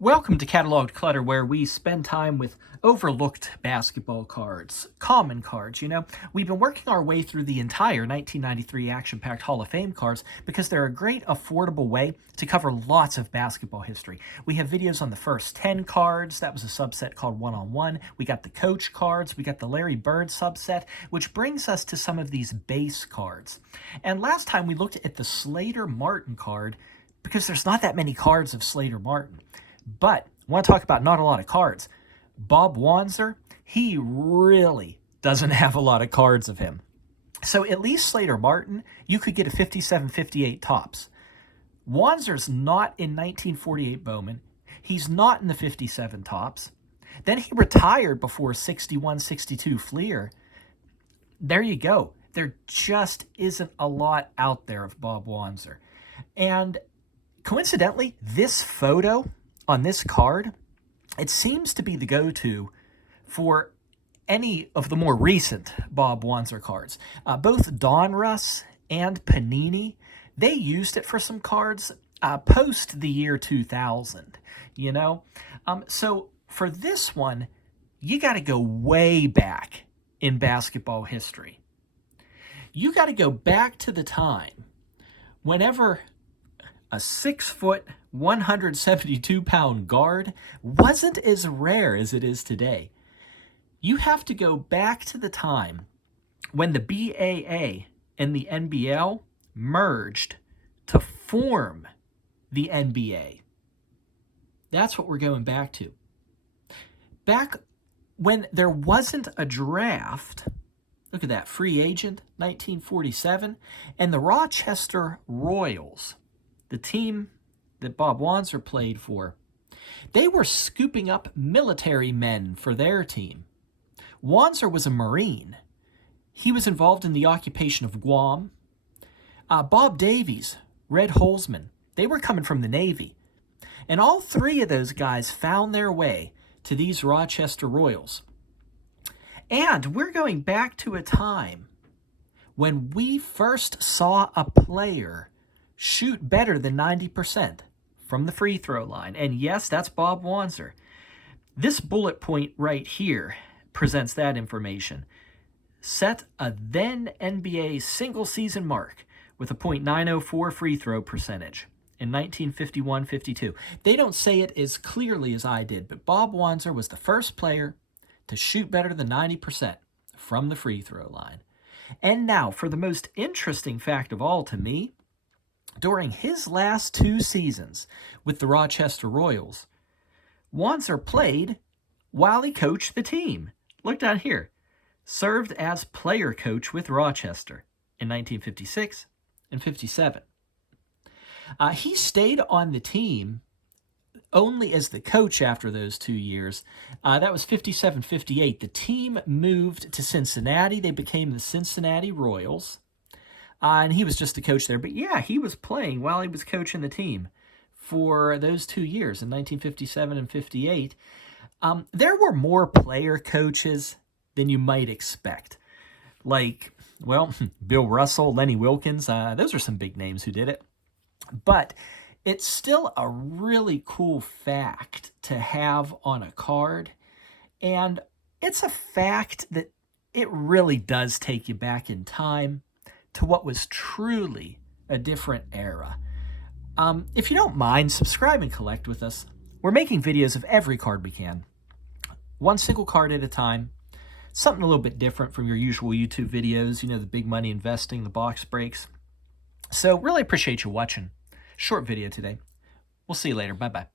Welcome to Cataloged Clutter, where we spend time with overlooked basketball cards, common cards. We've been working our way through the entire 1993 action-packed Hall of Fame cards because they're a great, affordable way to cover lots of basketball history. We have videos on the first 10 cards. That was a subset called One-on-One. We got the Coach cards. We got the Larry Bird subset, which brings us to some of these base cards. And last time we looked at the Slater-Martin card because there's not that many cards of Slater-Martin. But I want to talk about not a lot of cards. Bob Wanzer, he really doesn't have a lot of cards of him. So at least Slater-Martin, you could get a 57-58 tops. Wanzer's not in 1948 Bowman. He's not in the 57 tops. Then he retired before 61-62 Fleer. There you go. There just isn't a lot out there of Bob Wanzer. And coincidentally, this photo on this card, it seems to be the go-to for any of the more recent Bob Wanzer cards. Both Donruss and Panini, they used it for some cards post the year 2000, So for this one, you got to go way back in basketball history. You got to go back to the time whenever a 6-foot, 172-pound guard wasn't as rare as it is today. You have to go back to the time when the BAA and the NBL merged to form the NBA. That's what we're going back to. Back when there wasn't a draft, look at that, free agent, 1947, and the Rochester Royals, the team that Bob Wanzer played for, they were scooping up military men for their team. Wanzer was a Marine. He was involved in the occupation of Guam. Bob Davies, Red Holzman, they were coming from the Navy. And all three of those guys found their way to these Rochester Royals. And we're going back to a time when we first saw a player shoot better than 90% from the free throw line. And yes, that's Bob Wanzer. This bullet point right here presents that information. Set a then NBA single season mark with a .904 free throw percentage in 1951-52. They don't say it as clearly as I did, but Bob Wanzer was the first player to shoot better than 90% from the free throw line. And now, for the most interesting fact of all to me, during his last 2 seasons with the Rochester Royals, Wanzer played while he coached the team. Look down here. Served as player coach with Rochester in 1956 and 57. He stayed on the team only as the coach after those 2 years. That was 57-58. The team moved to Cincinnati. They became the Cincinnati Royals. And he was just the coach there. But yeah, he was playing while he was coaching the team for those 2 years in 1957 and 58. There were more player coaches than you might expect. Like, well, Bill Russell, Lenny Wilkins, those are some big names who did it. But it's still a really cool fact to have on a card. And it's a fact that it really does take you back in time to what was truly a different era. If you don't mind, subscribe and collect with us. We're making videos of every card we can. One single card at a time. Something a little bit different from your usual YouTube videos, the big money investing, the box breaks. So really appreciate you watching. Short video today. We'll see you later. Bye-bye.